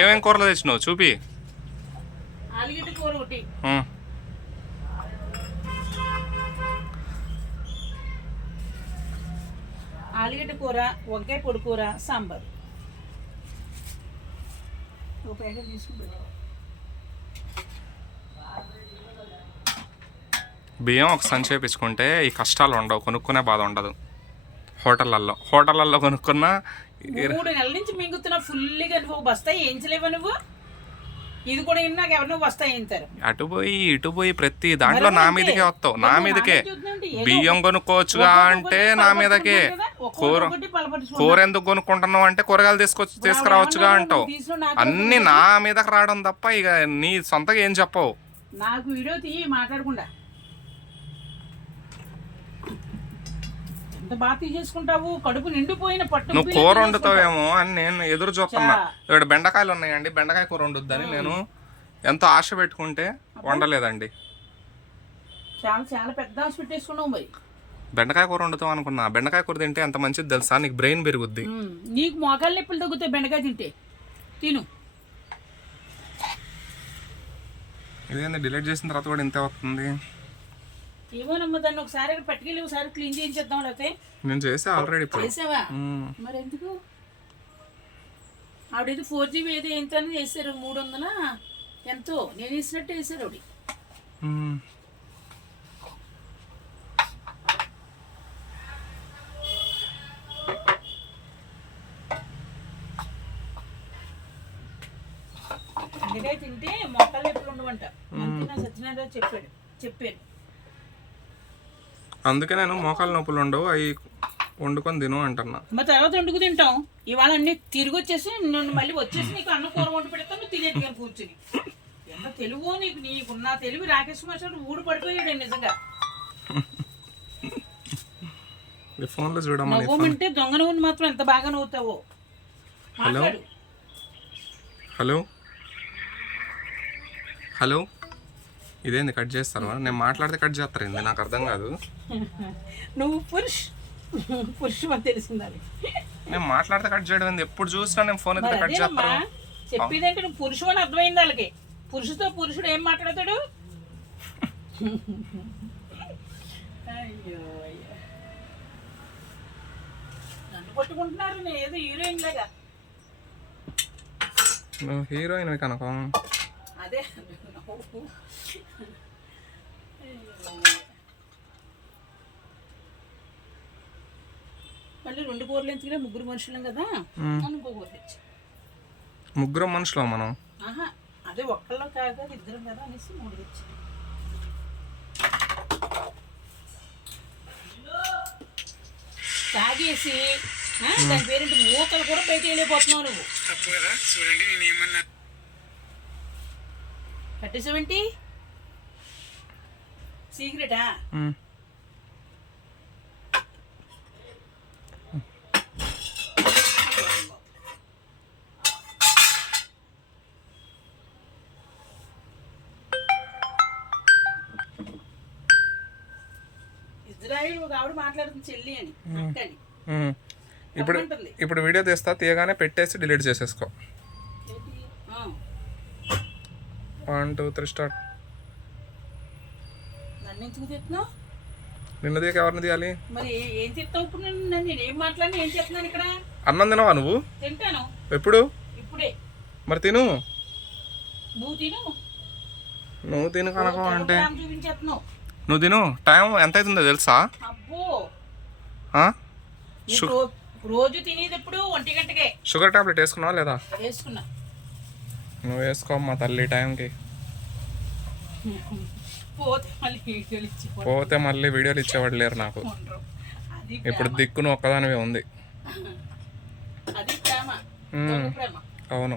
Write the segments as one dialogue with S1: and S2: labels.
S1: ఏమేం కూరలు తెచ్చినావు? చూపి.
S2: ఆలుగడ్డ కూర వంకాయ పొడి కూర సాంబార్. ఒక ప్యాకెట్.
S1: బియ్యం ఒక సంచి వేపించుకుంటే ఈ కష్టాలు ఉండవు కొనుక్కునే బాధ ఉండదు. హోటళ్ళల్లో హోటళ్ళల్లో కొనుక్కున్నా
S2: మూడు నెలల నుంచి మింగుతున్నా ఫుల్గా నువ్వు బస్తాయి ఏంచలేవా నువ్వు? ఇది కూడా ఇన్నాక ఎవరినో ఏంటారు
S1: అటు పోయి ఇటు పోయి ప్రతి దాంట్లో నా మీదకే. వస్తావు. నా మీదకే.
S2: నాకే
S1: బియ్యం కొనుక్కోవచ్చుగా అంటే నా మీదకే. కూర కూర ఎందుకు కొనుక్కుంటున్నావు అంటే కూరగాయలు తీసుకొచ్చి తీసుకురావచ్చుగా అంటావు. అన్ని నా మీదకి రావడం తప్ప ఇక నీ సొంతగా ఏం చెప్పవు.
S2: నాకు వీడియో తీయి మాట్లాడకుండా. ఎంత బాగా తీసేసుకుంటావు? కడుపు నిండిపోయిన పట్టు
S1: నువ్వు కూర వండుతావేమో అని నేను ఎదురు చూస్తున్నా. ఇక్కడ బెండకాయలు ఉన్నాయండి. బెండకాయ కూర వండుద్దని నేను ఎంతో ఆశ పెట్టుకుంటే వండలేదండి.
S2: చాలా చాలా పెద్ద ఆశ పెట్టేసుకున్నావు మరి.
S1: బెండకాయ కూర వండుతాం అనుకున్నా. బెండకాయ కూర తింటే ఎంత మంచిది తెలుసా? నీకు బ్రెయిన్ పెరుగుద్ది.
S2: నీకు మోకాళ్ళ నొప్పులు తగ్గుతాయి బెండకాయ తింటే. తిను.
S1: ఇదేంది? డిలీట్ చేసిన తర్వాత కూడా ఇంతే వస్తుంది.
S2: ఏమోనమ్మా దాన్ని ఒకసారి పట్టుకెళ్ళి ఒకసారి క్లీన్ చేయించేద్దాం లేకపోతే
S1: నేను చేసా ఆల్రెడీ
S2: చేసావా. మరి ఎందుకు? ఆవిడేదో ఫోర్ జీబీ ఏదో ఎంత అని వేసారు మూడు వందల? ఎంతో? నేను వేసినట్టు వేసారు ఆవిడ. తింటే మొక్కలు ఎప్పుడు ఉండవంట. సత్యనారాయణ చెప్పాడు. చెప్పాను
S1: అందుకే నేను మోకాలు నొప్పులు ఉండవు అవి వండుకొని తిను అంటున్నా.
S2: మరి తర్వాత వండుకు తింటాం ఇవాళ అన్ని తిరిగి వచ్చేసి నన్ను మళ్ళీ వచ్చేసి నీకు అన్నం కూర వండి పెడతాను నువ్వు తినేట్టుగా కూర్చుని. ఎంత తెలుగు నీకు నీకున్న తెలుగు రాకేష్ మాస్టర్ ఊడు పడిపోయాడు నిజంగా.
S1: ఫోన్లో
S2: నవ్వమంటే దొంగ నవ్వుని మాత్రం ఎంత బాగా నవ్వుతావో? మాట్లాడు.
S1: హలో? హలో? ఇదేంది కట్ చేస్తారు నేను మాట్లాడితే కట్ చేస్తారు ఏంది నాకు అర్థం కాదు.
S2: నువ్వు పురుష్. పురుషు అని తెలిసిందని
S1: నేను మాట్లాడితే కట్ చేయడం ఏంది? ఎప్పుడు చూసినా నేను ఫోన్ అయితే కట్ చేస్తారు.
S2: చెప్పేదంటే నువ్వు పురుషు అని అర్థమైంది వాళ్ళకి. పురుషుతో పురుషుడు ఏం మాట్లాడతాడు? అయ్యో అయ్యో. నన్ను పట్టుకుంటున్నారు నేను ఏదో హీరోయిన్ లాగా.
S1: నువ్వు హీరోయిన్ కనుక.
S2: అదే అయ్యో. మళ్ళీ రెండు కూరలు ఎందుకు ముగ్గురు మనుషులం కదా? ఇంకో కూర తెచ్చు
S1: ముగ్గురం మనుషులు మనం?
S2: ఆహా అదే ఒక్కళ్ళం కాక ఇద్దరం కదా అనేసి మూడు తెచ్చు తాగేసి ఆ, దాని పేరేంటి? మూకలు కూడా బయట వెళ్ళిపోతున్నావు నువ్వు.
S1: తప్పు కదా చూడండి నేను ఏమన్నా
S2: కట్టేసావేంటి సీక్రెటా? ఇజ్రాయిల్ ఒక ఆవిడ మాట్లాడుతుంది చెల్లి అని అక్కని
S1: ఇప్పుడు. ఇప్పుడు వీడియో తీస్తా తీయగానే పెట్టేసి డిలీట్ చేసేసుకో
S2: ఏంటి? ఆ,
S1: వన్ టూ త్రీ స్టార్ట్
S2: నన్ను ఎందుకు తిప్పుతున్నావు
S1: నిన్ను తీయక ఎవరిని తీయాలి అన్నం తినవా నువ్వు? ఎప్పుడు? మరి తిను.
S2: నువ్వు తిను.
S1: కనుక అంటే. నువ్వు తిను. టైం ఎంత అవుతుందో తెలుసా?
S2: రోజు తినేది ఎప్పుడు? ఒంటి గంటకే.
S1: షుగర్ టాబ్లెట్ వేసుకున్నావా లేదా?
S2: వేసుకున్నా.
S1: నువ్వు వేసుకోమ్మా తల్లి టైంకి.
S2: పోతే మళ్ళీ వీడియోలు
S1: ఇచ్చేవాడు లేరు నాకు. ఇప్పుడు దిక్కు నువ్వు ఒక్కదానివే ఉంది. అవును.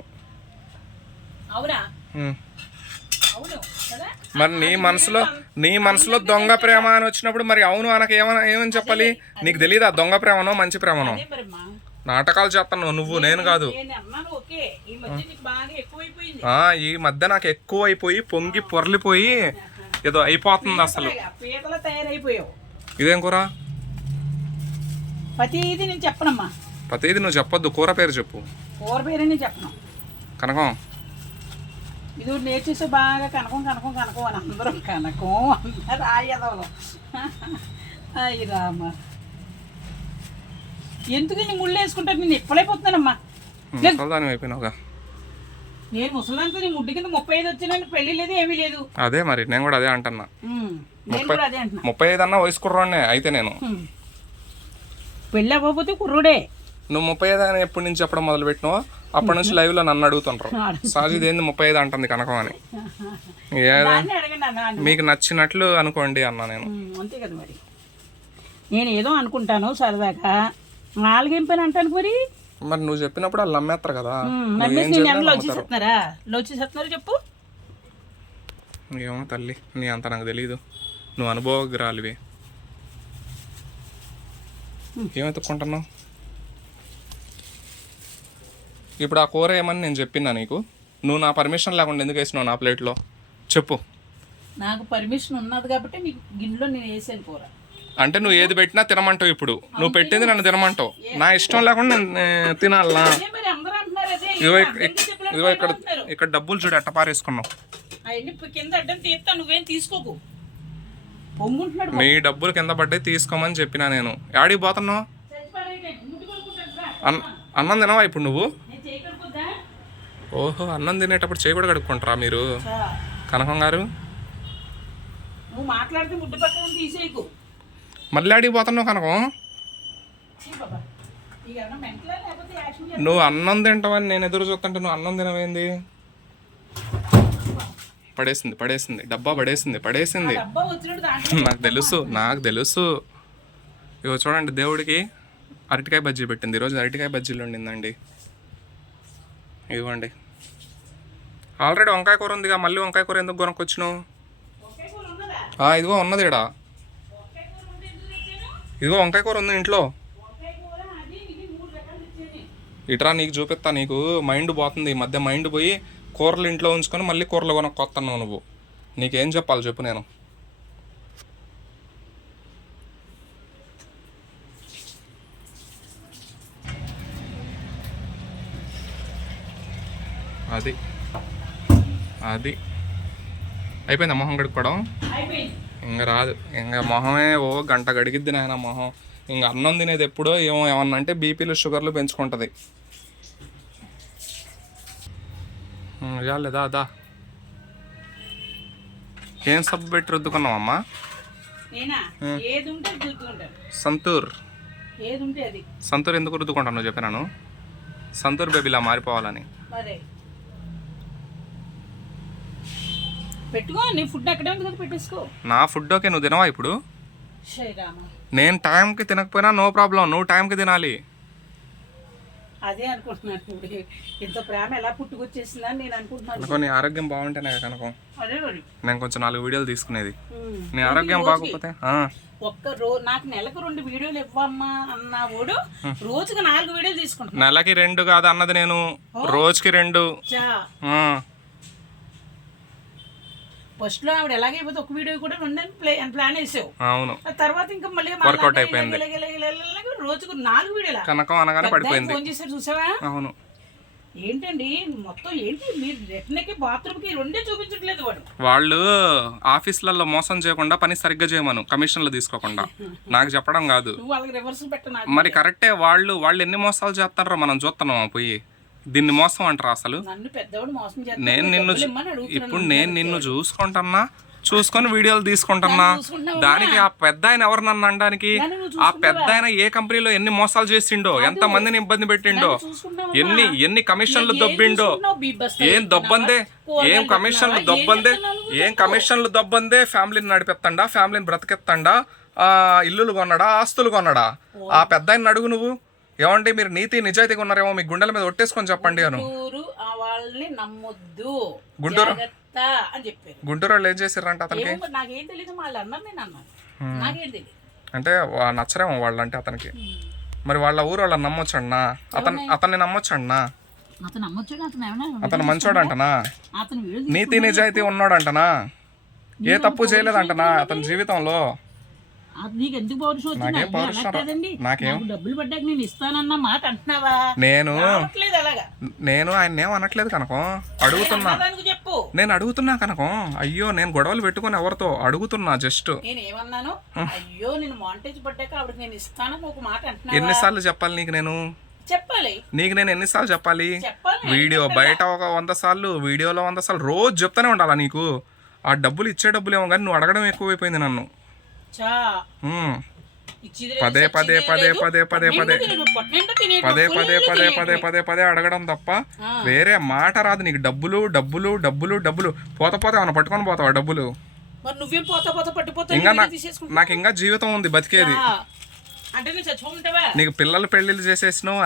S1: మరి నీ మనసులో నీ మనసులో దొంగ ప్రేమ. అని వచ్చినప్పుడు మరి అవును అనక ఏమని ఏమని చెప్పాలి? నీకు తెలియదా దొంగ ప్రేమనో మంచి ప్రేమనో? నాటకాలు చేస్తాను నువ్వు నేను కాదు.
S2: నేను ఈ మధ్య నీకు
S1: ఎక్కువ అయిపోయి పొంగి పొర్లిపోయి ఏదో అయిపోతుంది అసలు. ఇదేం కూర?
S2: ప్రతిదీ నేను చెప్పనమ్మా.
S1: ప్రతిదీ నువ్వు చెప్పొద్దు కూర పేరు చెప్పు.
S2: కూర పేరని చెప్పను.
S1: కనకం.
S2: ఇది ఒకటి నేర్చేస్తే బాగా కనకం కనకం కనకం అని అందరం కనకం అందరు ఆయదవలం అయ్యి రామ. ఎందుకు నీ ముళ్ళు వేసుకుంటారు? నేను ఎప్పుడైపోతున్నానమ్మా
S1: దాని అయిపోయినావుగా.
S2: నేను ముసలాంతో నీ ముడ్డు కింద ముప్పై ఐదు వచ్చిన పెళ్ళి లేదు ఏమీ లేదు.
S1: అదే మరి నేను కూడా అదే అంటున్నా.
S2: ఉమ్, నేను కూడా అదే అంటున్నా.
S1: ముప్పై ఐదు అన్నా వయసు కుర్రాడినే అయితే నేను.
S2: పెళ్ళి అవ్వకపోతే కుర్రుడే.
S1: నువ్వు ముప్పై ఐదు అని ఎప్పటి నుంచి చెప్పడం మొదలు పెట్టినావో అప్పటి నుంచి లైవ్లో నన్ను అడుగుతుంటారు సాజిద్ ఏంది ముప్పై ఐదు అంటుంది కనకం అని. మీకు నచ్చినట్లు అనుకోండి అన్నా నేను.
S2: అంతే కదా మరి. నేను ఏదో అనుకుంటాను సరదాగా. నాలుగేం పని అంటాను మరి
S1: మరి నువ్వు చెప్పినప్పుడు వాళ్ళు నమ్మేస్తారు కదా.
S2: నమ్మేసి నేను ఎండలో వచ్చేసేస్తున్నారా వచ్చేసేస్తున్నారు చెప్పు.
S1: ఏమో తల్లి నీ అంత నాకు తెలియదు నువ్వు అనుభవగ్రాలివి. ఏమెత్తుకుంటున్నావు ఇప్పుడు ఆ కూర ఏమని నేను చెప్పినా నీకు? నువ్వు నా పర్మిషన్ లేకుండా ఎందుకు వేసినావు నా ప్లేట్లో చెప్పు.
S2: నాకు పర్మిషన్ ఉన్నది కాబట్టి నీకు గిన్నెలో నేను వేసాను కూర.
S1: అంటే నువ్వు ఏది పెట్టినా తినమంటావు ఇప్పుడు. నువ్వు పెట్టింది నన్ను తినమంటావు. నా ఇష్టం లేకుండా నేను ఏ, తినాలా?
S2: అదే మరి అందరూ అంటున్నారు అదే
S1: ఇదిగో ఇక్కడ. ఇక్కడ డబ్బులు చూడు ఎట్ట పారేసుకున్నావు.
S2: అవన్నీ ఇప్పుడు కింద అడ్డం తీస్తా నువ్వేం తీసుకోకు. పొంగుంటున్నాడు
S1: నీ డబ్బులు కింద పడ్డాయి తీసుకోమని చెప్పినా నేను. యాడికి పోతున్నావు? అన్నం తినవా ఇప్పుడు నువ్వు? ఓహో అన్నం తినేటప్పుడు చేయి కూడా కడుక్కుంటారా మీరు. కనకం గారు?
S2: నువ్వు మాట్లాడితే ముడ్డు పక్కన తీసేయకు.
S1: మళ్ళీ అడిగి పోతున్నావు కనకం. నువ్వు అన్నం తింటావని నేను ఎదురు చూస్తుంటే నువ్వు అన్నం తినవేంది? పడేసింది పడేసింది. డబ్బా పడేసింది పడేసింది. నాకు తెలుసు నాకు తెలుసు. ఇగో చూడండి దేవుడికి అరటికాయ బజ్జీ పెట్టింది. ఈరోజు అరటికాయ బజ్జీలు ఉండిందండి ఇదిగోండి ఆల్రెడీ వంకాయ కూర ఉందిగా మళ్ళీ వంకాయ కూర ఎందుకు కొనుక్కొచ్చినావు? ఇదిగో ఉన్నది ఇక్కడ
S2: ఒకే కూర ఉంటే ఎందుకు తెచ్చాను
S1: ఇదిగో వంకాయ కూర ఉంది ఇంట్లో. ఇట్రా నీకు చూపిస్తా నీకు మైండ్ పోతుంది. ఈ మధ్య మైండ్ పోయి కూరలు ఇంట్లో ఉంచుకొని మళ్ళీ కూరలు కొనుక్కొస్తున్నావు నువ్వు. నీకేం చెప్పాలి చెప్పు నేను. అది. అది. అయిపోయిందా మొహం కడుక్కోవడం?
S2: అయిపోయింది.
S1: ఇంక రాదు. ఇంక మొహమే ఓ గంట గడిగిద్ది నాయన మొహం. ఇంక అన్నం తినేది ఎప్పుడో ఏమో ఏమన్నా అంటే బీపీలు షుగర్లు పెంచుకుంటుంది. లేదా అదా ఏం సబ్బు పెట్టి రుద్దుకున్నావమ్మా? సంతూర్. సంతూర్ ఎందుకు రుద్దుకుంటాను నువ్వు చెప్పినాను. సంతూర్ బేబీలా మారిపోవాలని
S2: మరే పెట్టుకో నీ ఫుడ్ అక్కడే ఉంది కదా పెట్టేసుకో.
S1: నా ఫుడ్ ఓకే నువ్వు తినవా ఇప్పుడు?
S2: శ్రీరామ
S1: నేను టైంకి తినకపోయినా నో ప్రాబ్లం నువ్వు టైంకి తినాలి.
S2: అదే అనుకుంటున్నాను ఇప్పుడు ఇంత ప్రేమ ఎలా పుట్టుకొచ్చేసిందని నేను అనుకుంటున్నాను
S1: అనుకో నీ ఆరోగ్యం బాగుంటేనే కనుకో
S2: అదే మరి.
S1: నేను కొంచెం నాలుగు వీడియోలు తీసుకునేది. నీ ఆరోగ్యం బాగోకపోతే ఆ,
S2: ఒక్క రో నాకు నెలకు రెండు వీడియోలు ఇవ్వమ్మా అన్న వాడు రోజుకి నాలుగు వీడియోలు తీసుకుంటున్నా.
S1: నెలకి రెండు కాదు అన్నది నేను. రోజుకి రెండు.
S2: చా.
S1: ఆ,
S2: ఫస్ట్లో ఆవిడ ఎలాగైపోతే ఒక వీడియో కూడా రెండు ప్లే ప్లాన్ వేసావు.
S1: అవును.
S2: తర్వాత ఇంకా మళ్ళీ
S1: Workout అయిపోయింది.
S2: రోజుకు నాలుగు వీడియోలా?
S1: కనకం అనగానే పడిపోయింది.
S2: ఫోన్ చేశారు చూసావా?
S1: అవును.
S2: ఏంటండి మొత్తం ఏంటి? మీరు రిటర్న్కి బాత్రూమ్కి రెండే చూపించట్లేదు వాడు.
S1: వాళ్ళు ఆఫీసులలో మోసం చేయకుండా పని సరిగ్గా చేయమను కమిషన్లు తీసుకోకుండా. నాకు చెప్పడం కాదు. మరి కరెక్టే వాళ్ళు వాళ్ళు ఎన్ని మోసాలు చేస్తారో మనం చూస్తున్నాం పోయి దీన్ని మోసం అంటారా అసలు? నేను నిన్ను ఇప్పుడు నేను నిన్ను చూసుకుంటున్నా చూసుకొని వీడియోలు తీసుకుంటున్నా? దానికి ఆ పెద్ద ఆయన ఎవరు నన్ను అనడానికి? ఆ పెద్ద ఆయన ఏ కంపెనీలో ఎన్ని మోసాలు చేసిండో ఎంత మందిని ఇబ్బంది పెట్టిండో? ఎన్ని ఎన్ని కమిషన్లు దొబ్బిండో ఏం దొబ్బందే? ఏం కమిషన్లు? దొబ్బందే?
S2: ఏం
S1: కమిషన్లు దొబ్బందే? ఫ్యామిలీని నడిపెత్తండా? ఫ్యామిలీని బ్రతికెత్తండా? ఆ ఇల్లులు కొన్నాడా? ఆస్తులు కొన్నాడా? ఆ పెద్ద ఆయన అడుగు నువ్వు. ఏమండి మీరు నీతి నిజాయితీగా ఉన్నారేమో మీ గుండెల మీద ఒట్టేసుకొని చెప్పండి అను.
S2: గుంటూరు ఆ వాళ్ళని నమ్మొద్దు.
S1: గుంటూరు?
S2: జాగ్రత్త అని చెప్పారు.
S1: గుంటూరు వాళ్ళు ఏం చేశారంట అతనికి?
S2: ఏమో మరి నాకేం తెలియదు వాళ్ళు అన్నారు నేను అన్నాను నాకేం తెలియదు
S1: అంటే వా- నచ్చరేమో వాళ్ళు అంటే అతనికి మరి వాళ్ళ ఊరు వాళ్ళని నమ్మొచ్చండి అతను అతన్ని నమ్మొచ్చండి
S2: అతను నమ్మొచ్చాడు? అతను ఏమైనా
S1: అతను మంచోడంటనా?
S2: అతను వీడియో
S1: నీతి నిజాయితీ ఉన్నాడంటనా? ఏ తప్పు చేయలేదంటనా అతని జీవితంలో?
S2: నీకు ఎందుకు పౌరుషం
S1: నాకేం
S2: డబ్బులు పడ్డాక నేను ఇస్తానన్న మాట అంటున్నావా?
S1: నేను నేను ఆయన ఏం అనట్లేదు కనకం. అడుగుతున్నా.
S2: చెప్పు.
S1: నేను అడుగుతున్నా కనకం. అయ్యో నేను గొడవలు పెట్టుకుని ఎవరితో? అడుగుతున్నా జస్ట్.
S2: నేను ఏమన్నాను? అయ్యో నేను మాంటేజ్ పడ్డాక ఆవిడకి నేను ఇస్తానని ఒక మాట అంటున్నావా?
S1: ఎన్నిసార్లు చెప్పాలి నీకు నేను?
S2: చెప్పాలి.
S1: నీకు నేను ఎన్నిసార్లు చెప్పాలి? వీడియో బయట ఒక వంద సార్లు వీడియోలో వంద సార్లు రోజు చెప్తానే ఉండాలా నీకు? ఆ డబ్బులు ఇచ్చే డబ్బులు ఏమో కానీ నువ్వు అడగడం ఎక్కువైపోయింది నన్ను. పదే పదే పదే పదే పదే పదే. పదే పదే పదే. పదే పదే పదే అడగడం తప్ప. వేరే మాట రాదు నీకు. డబ్బులు డబ్బులు డబ్బులు డబ్బులు. పోత పోతే ఏమన్నా పట్టుకొని పోతావా డబ్బులు?
S2: మరి నువ్వేం పోతా పోతా పట్టిపోతా
S1: ఇంకా నాకు ఇంకా జీవితం ఉంది బతికేది.
S2: అంటే
S1: నీకు పిల్లలు పెళ్ళిళ్ళు చేసేసినావు